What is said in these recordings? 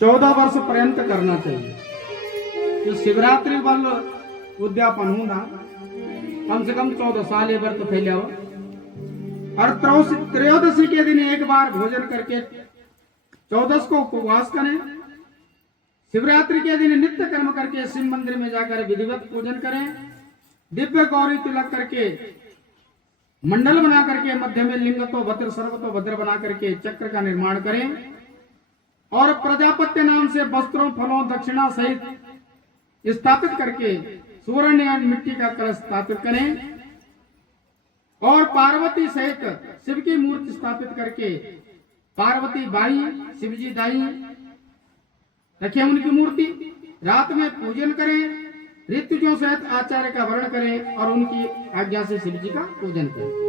14 वर्ष पर्यंत करना चाहिए। जो शिवरात्रि बल उद्यापन होना कम से कम 14 साल ये व्रत फैला हो। और त्रयोदशी के दिन एक बार भोजन करके 14 को उपवास करें। शिवरात्रि के दिन नित्य कर्म करके शिव मंदिर में जाकर विधिवत पूजन करें। दिव्य गौरी तिलक करके मंडल बना करके मध्य में लिंग तो भद्र सर्व तो भद्र बना करके चक्र का निर्माण करें। और प्रजापत्य नाम से वस्त्रों फलों दक्षिणा सहित स्थापित करके सुवर्ण या मिट्टी का कलश स्थापित करें। और पार्वती सहित शिव की मूर्ति स्थापित करके पार्वती बाई शिवजी दाई रखे उनकी मूर्ति रात में पूजन करें। ऋतुजों सहित आचार्य का वर्ण करें और उनकी आज्ञा से शिव जी का पूजन करें।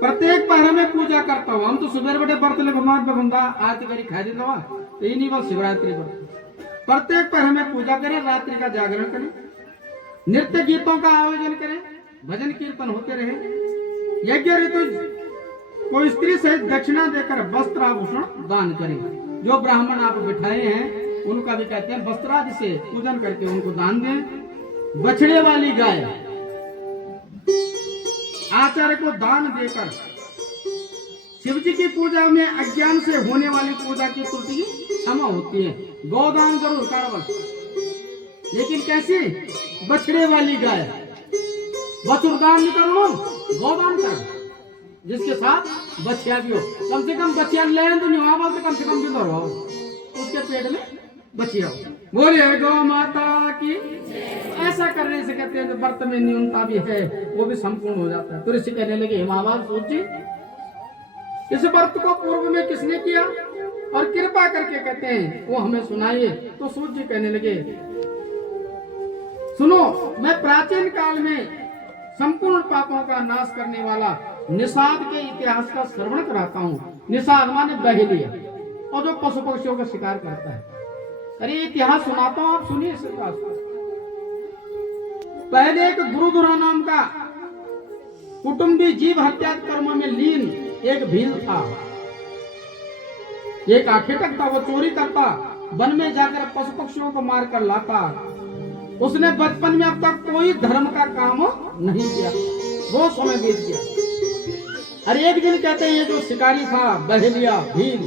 प्रत्येक पहर में पूजा करता हूँ। हम तो सुबह बड़े बर्तले भगवान पे बंदा आरती करी खा देता हुआ तो ये नहीं बस शिवरात्रि पर प्रत्येक पहर में पूजा करें। रात्रि का जागरण करें। नृत्य गीतों का आयोजन करें। भजन कीर्तन होते रहे। यज्ञ ऋतु को स्त्री सहित दक्षिणा देकर वस्त्र आभूषण दान करें। जो ब्राह्मण आप बिठाए हैं उनका भी कहते हैं वस्त्रादि से पूजन करके उनको दान दें। बछड़े वाली गाय आचार्य को दान देकर शिव जी की पूजा में अज्ञान से होने वाली पूजा की त्रुटि क्षमा होती है। गौदान जरूर करवल, लेकिन कैसे? बछड़े वाली गाय बछुरदान नहीं करो, गौदान कर जिसके साथ बच्चिया भी हो। कम से कम बच्चिया ले तो नहीं हुआ तो कम से कम भी हो उसके पेट में बचिया हो। बोले गौ माता की। ऐसा करने से कहते हैं जो व्रत में न्यूनता भी है वो भी संपूर्ण हो जाता है। तो ऋषि कहने लगे हिमावास सोचिए इस व्रत को पूर्व में किसने किया और कृपा करके कहते हैं वो हमें सुनाइए। तो सूर्य जी कहने लगे सुनो, मैं प्राचीन काल में संपूर्ण पापों का नाश करने वाला निषाद के इतिहास का श्रवण कराता हूँ। निषाद माने बहेलिया और जो पशु पक्षियों का शिकार करता है। अरे इतिहास सुनाता हूँ, आप सुनिए इस इतिहास को। पहले एक गुरुदुरा नाम का कुटुंबी जीव हत्या कर्म में लीन एक भील था। एक आखेटक था, वो चोरी करता, वन में जाकर पशु पक्षियों को मारकर लाता। उसने बचपन में अब तक कोई धर्म का काम नहीं किया। वो समय बीत गया। अरे एक दिन कहते हैं ये जो शिकारी था बहेलिया भील,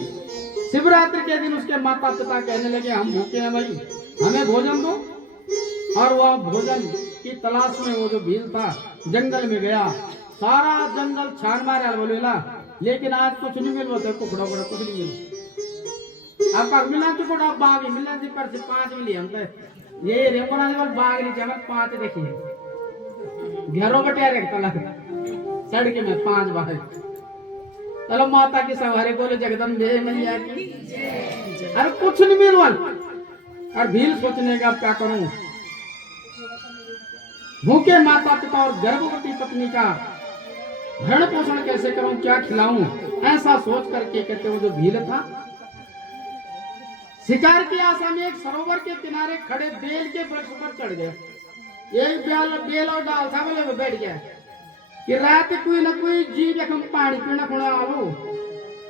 शिवरात्रि के दिन उसके माता पिता कहने लगे हम भूखे हैं भाई, हमें भोजन दो। और वह भोजन की तलाश में वो जो भील था जंगल में गया। सारा जंगल छान मारा बोलेला, लेकिन आज कुछ नहीं मिल रहा। कुकड़ा कुकड़ा कुछ नहीं मिला। आपका मिला चुका बाघ मिला थी पर 5 मिली हम तो ये रेमोना बाघ नहीं चाहिए 5 देखिए घरों बटे रखता सड़क में 5 बाघ। चलो माता की सवारी बोले जगदम्बे मैया की। अरे कुछ नहीं मिल और भील सोचने का क्या करूं। भूखे माता पिता और गर्भवती पत्नी का भरण पोषण कैसे करूं, क्या खिलाऊं, ऐसा सोच करके कहते वो जो भील था शिकार की आशा में एक सरोवर के किनारे खड़े बेल के वृक्ष पर चढ़ गया। एक बेल और डाल था बोले वो बैठ गया कि रात कोई ना कोई जीव हम पानी पीना खुणा आलो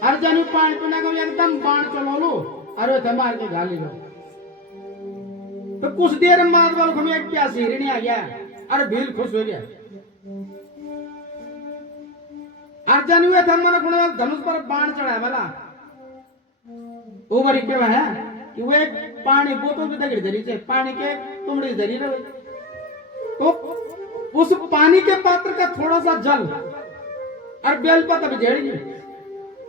और जानू पानी पीना को एकदम बाण चलो लो और वो मार के गाली लो। तो कुछ देर बाद वाल हमें एक प्यासी हिरणी आ गया और भील खुश हो गया। और जानू ये धर्म खुणा धनुष पर बाण चढ़ाया वाला ऊपर क्या है कि वो एक पानी बोतल की दगड़ी धरी से पानी के तुमड़ी धरी रहे। तो उस पानी के पात्र का थोड़ा सा जल और बेलपत्र भी झड़ गई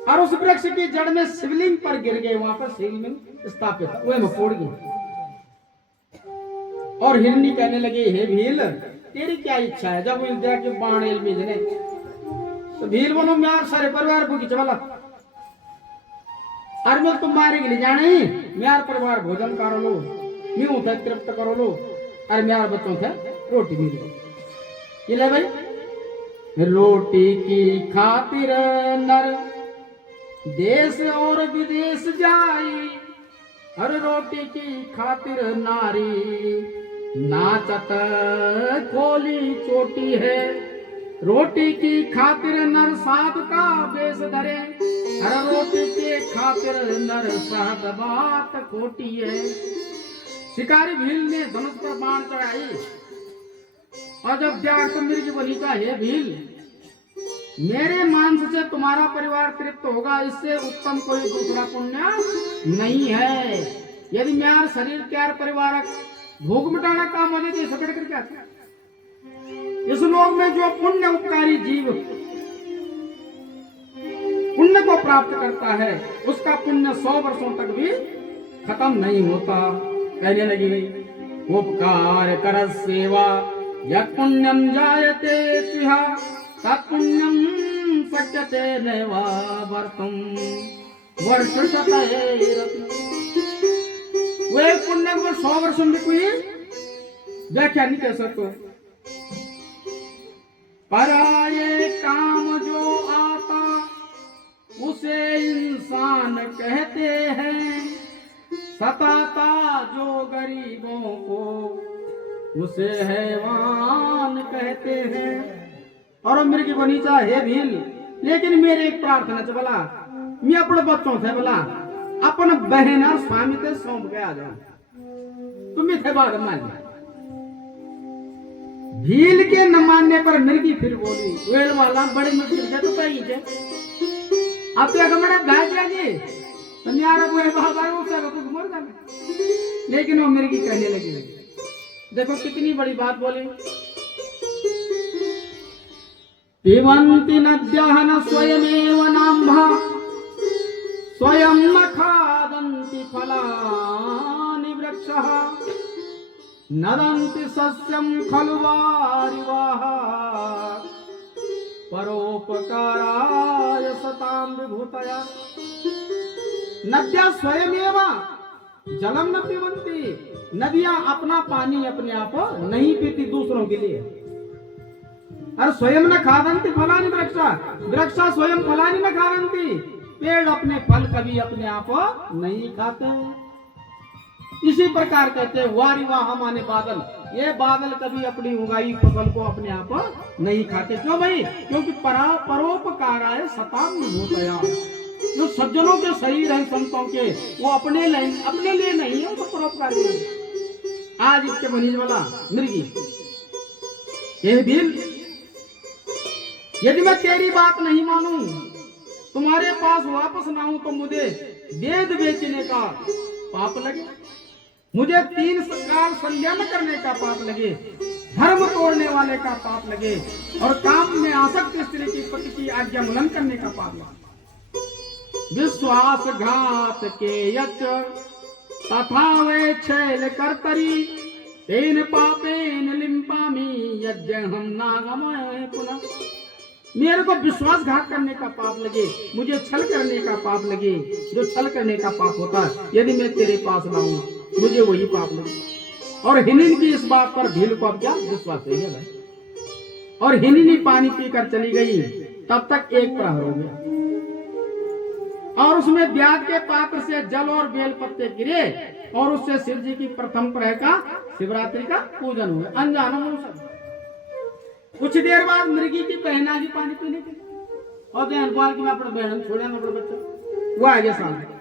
और उस वृक्ष की जड़ में शिवलिंग पर गिर गए। वहां पर शिवलिंग स्थापित वो में फोड़ गई। और हिरनी कहने लगी हे भील तेरी क्या इच्छा है। जब वो देखा कि बाण एल में जने तो भील बोलो मैं सारे परिवार भूखी चला और मैं तुम मारे के लिए जाने ही मेरा परिवार भोजन करो लो मीू थे तृप्त करो लो और मेरा बच्चों थे रोटी मिल लो। ये ले भाई रोटी की खातिर नर देश और विदेश जाई, हर रोटी की खातिर नारी नाचत खोली चोटी है रोटी की खातिर नर साध का बेस धरे, अरे रोटी के खातिर नर साध बात खोटी है। शिकारी भील ने धनुष पर बाण चढ़ाई और जब व्याघ्र मृग बनी का हे भील, मेरे मांस से तुम्हारा परिवार तृप्त होगा, इससे उत्तम कोई दूसरा पुण्य नहीं है। यदि मेरा शरीर त्यार परिवार भूख मिटाना काम मुझे दे सकड़ कर क्या, इस लोक में जो पुण्य उपकारी जीव पुण्य को प्राप्त करता है, उसका पुण्य 100 वर्षों तक भी खत्म नहीं होता। कहने लगी उपकार कर सेवा यत् पुण्यम जायते तिहा तत्पुण्यम शक्यते नैवा वर्तुम वर्षशतैरपि। वे पुण्य को 100 वर्षों में कोई व्याख्या नहीं कर सकते। पराये काम जो आता उसे इंसान कहते हैं, सताता जो गरीबों को उसे हैवान कहते हैं। और मृग बनी चाहे भील, लेकिन मेरे एक प्रार्थना है बोला, मैं अपने बच्चों से बोला अपन बहना स्वामी से सौंप के आ जा, तुम्हें थे बात मान। भील के न मानने पर मृगी फिर बोली, वेल वाला बड़ी मुश्किल से तो पाई है, आप क्या कमरा गाय जाएगी तो न्यारा बुए बाबा उससे कुछ मर जाए। लेकिन वो मृगी कहने लगी, देखो कितनी बड़ी बात बोली, पिबन्ति नद्यः न स्वयमेव नाम्भः स्वयं न खादन्ति फलानि वृक्षः नदन्ति सस्यं खलु वारिवाः परोपकाराय सतां विभूतया। नद्या स्वयमेव जलम न पिबन्ति, नदियां अपना पानी अपने आप नहीं पीती दूसरों के लिए। और स्वयं न खादन्ति फलानि वृक्षा, वृक्षा स्वयं फलानि न खादन्ति, पेड़ अपने फल कभी अपने आप नहीं खाते। इसी प्रकार कहते हैं वारिवाह माने बादल, ये बादल कभी अपनी उगाई फसल को अपने आप नहीं खाते। क्यों भाई? क्योंकि परोपकाराय सतां विभूतया, जो सज्जनों के शरीर है संतों के, वो अपने लिए नहीं है, वो परोपकार है। आज इसके मनीष वाला मृगी, ये भील, यदि मैं तेरी बात नहीं मानूं, तुम्हारे पास वापस ना आऊं, तो मुझे वेद बेचने का पाप लगे, मुझे 3 साल संध्या न करने का पाप लगे, धर्म तोड़ने वाले का पाप लगे, और काम में आसक्त स्त्री की पति की आज्ञा उल्लंघन करने का पाप लगे। विश्वासघात के यच तथा वे छैल करतरी, तेन पापेन लिंपामि यज्ञहं नागमय पुनः। मेरे को विश्वासघात करने का पाप लगे, मुझे छल करने का पाप लगे, जो छल करने का पाप होता है, यदि मैं तेरे पास लाऊं मुझे वही पाप लगे। और हिनिन की इस बात पर भील को अब क्या विश्वास है भाई। और हिनिनी पानी पीकर चली गई, तब तक 1 प्रहर हो गया, और उसमें ब्याज के पात्र से जल और बेल पत्ते गिरे, और उससे शिव जी की प्रथम प्रहर का शिवरात्रि का पूजन हुआ। अनजानो मनुष्य। कुछ देर बाद मृगी की बहना जी पानी पीने के, और की मैं अपने बहन छोड़े अपने बच्चा, वो आ गया सामने,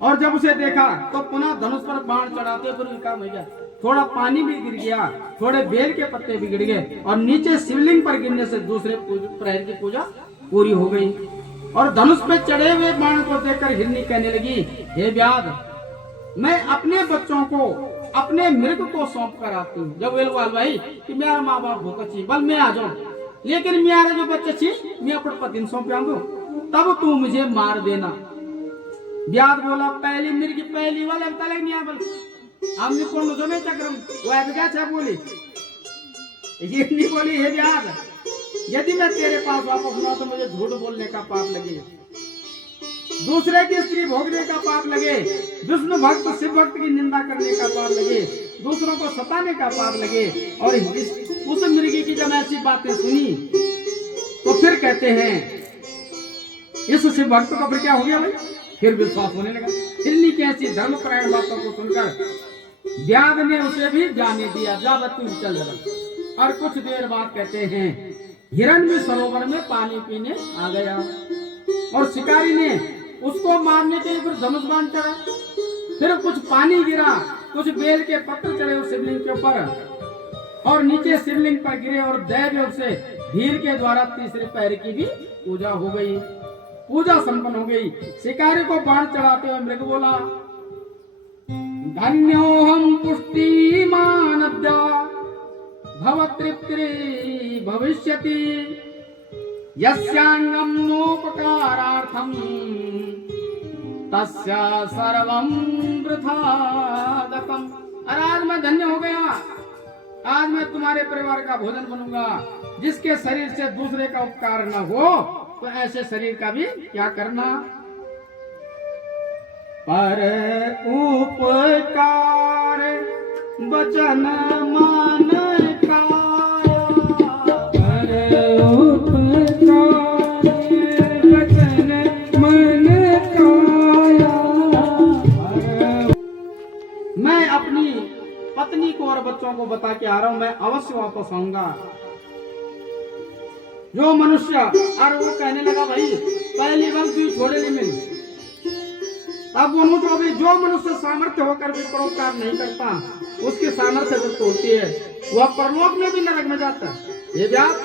और जब उसे देखा तो पुनः धनुष पर बाण चढ़ाते हुए काम हो गया, थोड़ा पानी भी गिर गया, थोड़े बेल के पत्ते भी गिर गए, और नीचे शिवलिंग पर गिरने से दूसरे प्रहर की पूजा पूरी हो गई। और धनुष पे चढ़े हुए बाण को देखकर हिरनी कहने लगी, हे व्याध, मैं अपने बच्चों को अपने मृग को सौंप कर आती हूँ। जब वेलवाल भाई कि मेरा माँ बाप भूखा चाहिए, बल मैं आ जाऊं, लेकिन मेरा जो बच्चा चाहिए मैं अपने पति सौंप दूं, तब तू मुझे मार देना। व्याध बोला, पहली मृग पहली वाले बता लग नहीं बोल, हमने कौन जो में चक्रम वो है क्या छा बोली, ये नहीं बोली, हे व्याध, यदि मैं तेरे पास वापस ना तो मुझे झूठ बोलने का पाप लगे, दूसरे की स्त्री भोगने का पाप लगे, विष्णु भक्त शिव भक्त की निंदा करने का पाप लगे, दूसरों को सताने का पाप लगे। और उस मृगी की जब ऐसी बातें सुनी तो फिर कहते हैं इस शिव भक्त को फिर क्या हो गया भाई, फिर विश्वास होने लगा। हिरनी की ऐसी धर्मपरायण बातों को सुनकर व्याध ने उसे भी जाने दिया, जा तू चल रहा। और कुछ देर बाद कहते हैं हिरण भी सरोवर में पानी पीने आ गया और शिकारी ने उसको मारने के लिए फिर धनुष बाण चढ़ा, फिर कुछ पानी गिरा, कुछ बेल के पत्थर चढ़े उस शिवलिंग के ऊपर और नीचे शिवलिंग पर गिरे और दैव योग से धीर के द्वारा तीसरे पैर की भी पूजा हो गई, पूजा संपन्न हो गई। शिकारी को बाण चढ़ाते हुए मृग बोला, धन्योहम पुष्टिमानद्या भवतृप्ति भविष्यति यस्यांगम नोपकारार्थम तस्या सर्वं वृथा गतम। अरे आज मैं धन्य हो गया, आज मैं तुम्हारे परिवार का भोजन बनूंगा। जिसके शरीर से दूसरे का उपकार न हो तो ऐसे शरीर का भी क्या करना। पर उपकार वचन मान काया, पर उपकार वचन मन काया। मैं अपनी पत्नी को और बच्चों को बता के आ रहा हूं, मैं अवश्य वापस आऊंगा। जो मनुष्य, और वो कहने लगा भाई पहली बार तू छोड़े नहीं मिली। अब वो तो अभी जो मनुष्य सामर्थ्य होकर भी परोपकार नहीं करता उसकी सामर्थ्य जब होती है वह परलोक में भी नरक में जाता है। ये बात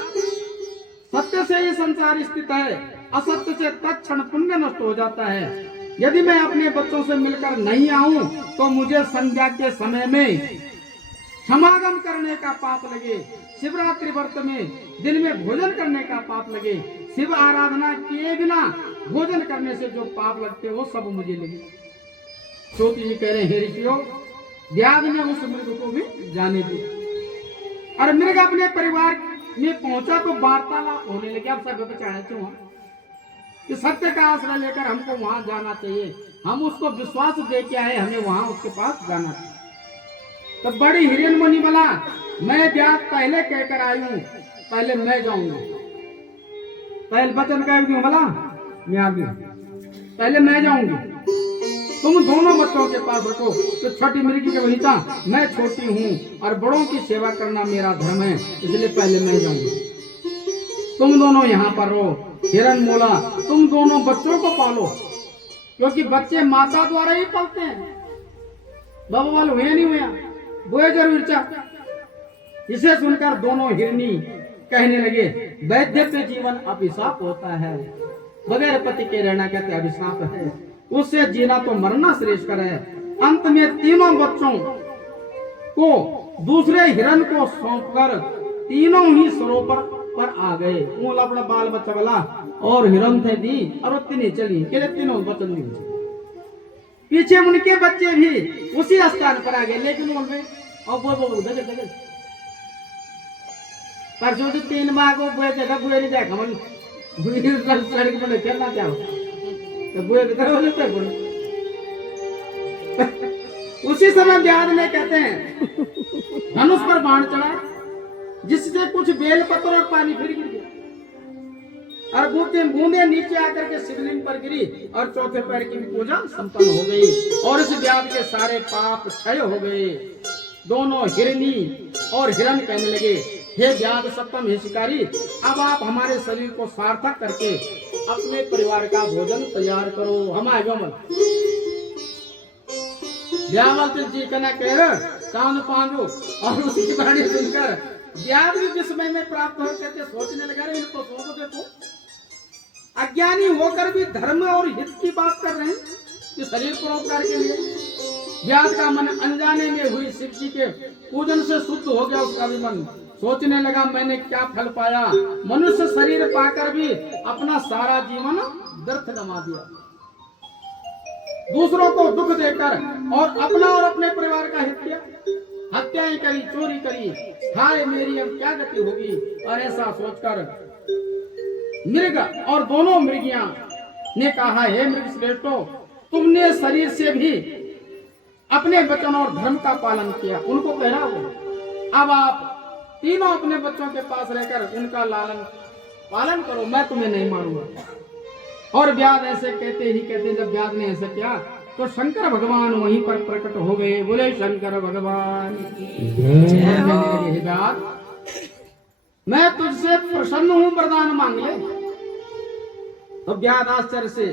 सत्य से ये संसार स्थित है, असत्य से तत्क्षण पुण्य नष्ट हो जाता है। यदि मैं अपने बच्चों से मिलकर नहीं आऊं तो मुझे संध्या के समय में समागम करने का पाप लगे, शिवरात्रि व्रत में दिन में भोजन करने का पाप लगे, शिव आराधना किए बिना भोजन करने से जो पाप लगते वो सब मुझे लगे। श्रोती जी कह रहे हैं, ऋषियों व्याध ने उस मृग को भी जाने दिया और मृग अपने परिवार में पहुंचा तो वार्तालाप होने लगे। अब सब बचाने क्यों कि सत्य का आश्रय लेकर हमको वहां जाना चाहिए, हम उसको विश्वास दे के आए, हमें वहां उसके पास जाना चाहिए। तो बड़ी हिरण मुनि बोला, मैं व्याध पहले कहकर आई हूं, पहले मैं जाऊंगा। पहले वचन कह दूं बोला मैं आ गया, पहले मैं जाऊंगी, तुम दोनों बच्चों के पास रखो। तो छोटी मृगी के वही था, मैं छोटी हूँ और बड़ों की सेवा करना मेरा धर्म है, इसलिए पहले मैं जाऊंगा, तुम दोनों यहाँ पर रहो। हिरण बोला, तुम दोनों बच्चों को पालो, क्योंकि बच्चे माता द्वारा ही पलते हैं, बाबा वाल हुए नहीं हुआ, वो जरूर चाहता। इसे सुनकर दोनों हिरनी कहने लगे, वैद्य पे जीवन अभिशाप होता है, बगैर पति के रहना कहते अभिशाप है, उससे जीना तो मरना श्रेष्ठ है। अंत में तीनों बच्चों को दूसरे हिरण को सौंपकर तीनों ही सरोवर पर आ गए। वो अपना बाल बच्चा वाला और हिरण थे दी और तीन चली के तीनों बच्चों नहीं, पीछे उनके बच्चे भी उसी स्थान पर आ गए। लेकिन उनमें परसों तो 3 माह को बुए जगह बुए नहीं देखा मन सड़क पर खेलना चाहो तो बुए की तरह लेते बोले। उसी समय व्याध ने कहते हैं धनुष पर बाण चढ़ा, जिससे कुछ बेल पत्थर और पानी फिर गिर गया और बूंदे नीचे आकर के शिवलिंग पर गिरी और चौथे पैर की पूजा संपन्न हो गई और इस व्याध के सारे पाप क्षय हो गए। दोनों हिरनी और हिरण कहने लगे, हे व्याध सप्तम हे शिकारी, अब आप हमारे शरीर को सार्थक करके अपने परिवार का भोजन तैयार करो, हम आए गमन। व्यावल जी कहना कह कान पांडो और उसकी वाणी सुनकर व्याध भी विस्मय में प्राप्त होकर के सोचने लगा, रहे इनको सोच देखो, अज्ञानी होकर भी धर्म और हित की बात कर रहे हैं कि शरीर परोपकार के लिए। व्याध का मन अनजाने में हुई शिव जी के पूजन से शुद्ध हो गया, उसका भी मन सोचने लगा मैंने क्या फल पाया, मनुष्य शरीर पाकर भी अपना सारा जीवन व्यर्थ गंवा दिया, दूसरों को दुख देकर और अपना और अपने परिवार का हित किया, हत्याएं करी, चोरी करी, हाय मेरी अब क्या गति होगी। और ऐसा सोचकर मृग और दोनों मृगियां ने कहा, हे मृग श्रेष्ठो, तुमने शरीर से भी अपने वचन और धर्म का पालन किया, उनको पहराओ। अब आप तीनों अपने बच्चों के पास रहकर उनका लालन पालन करो, मैं तुम्हें नहीं मारूंगा। और व्याध ऐसे कहते ही कहते जब व्याध ने ऐसा किया तो शंकर भगवान वहीं पर प्रकट हो गए। बोले शंकर भगवान व्याध मैं तुझसे प्रसन्न हूं, वरदान मांग ले। तो व्याध आश्चर्य से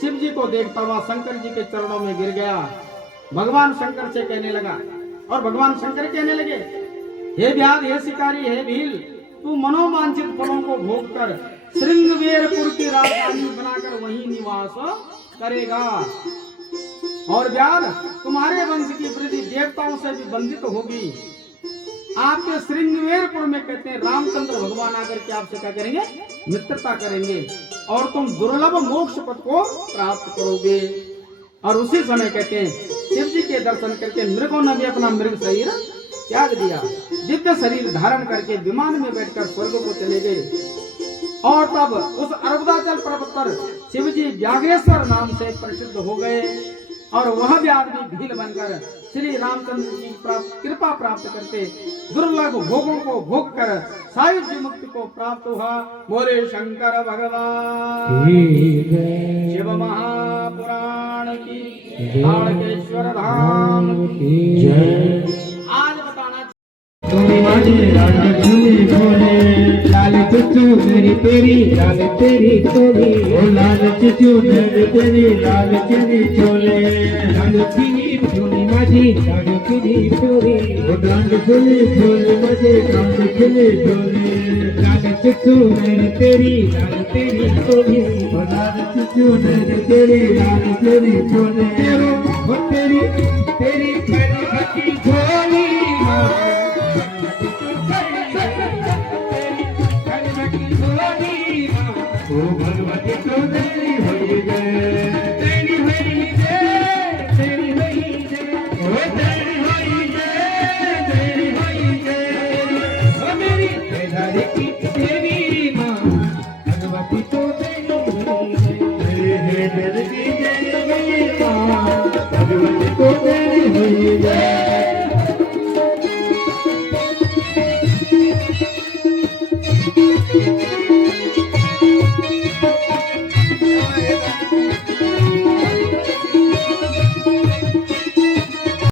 शिव जी को देखता हुआ शंकर जी के चरणों में गिर गया। भगवान शंकर से कहने लगा, और भगवान शंकर कहने लगे, हे व्याध, हे शिकारी, हे भील, तू मनोवांछित फलों को भोग कर श्रृंगवेरपुर की राजधानी बनाकर वहीं निवास करेगा। और व्याध, तुम्हारे वंश की वृद्धि देवताओं से भी वंदित होगी। आपके श्रृंगवेरपुर में कहते हैं रामचंद्र भगवान आकर के आपसे क्या करेंगे, मित्रता करेंगे, और तुम दुर्लभ मोक्ष पद को प्राप्त करोगे। और उसी समय कहते हैं शिव जी के दर्शन करके मृगों ने भी अपना मृग शरीर त्याग दिया, दिव्य शरीर धारण करके विमान में बैठकर स्वर्ग को चले गए। और तब उस अर्बुदाचल पर्वत पर शिव जी व्याघ्रेश्वर नाम से प्रसिद्ध हो गए। और वह भी आदमी भील बनकर श्री रामचंद्र जी कृपा प्राप्त करते दुर्लभ भोगों को भोग कर सायुज्य मुक्ति को प्राप्त हुआ। बोले शंकर भगवान शिव महापुराण की, ताड़केश्वर धाम की जय। आज बताना लाल चुचू मेरी तेरी, लाल तेरी चोली, ओ लाल चुचू मेरी तेरी, लाल तेरी चोले, लाल चीनी चोली माझी, लाल चीनी चोली, ओ लाल चीनी चोली माझी, लाल चीनी चोली, लाल चुचू मेरी तेरी, लाल तेरी चोली, ओ लाल चुचू मेरी तेरी, लाल तेरी चोले, तेरी तेरी तेरी तेरी चोली।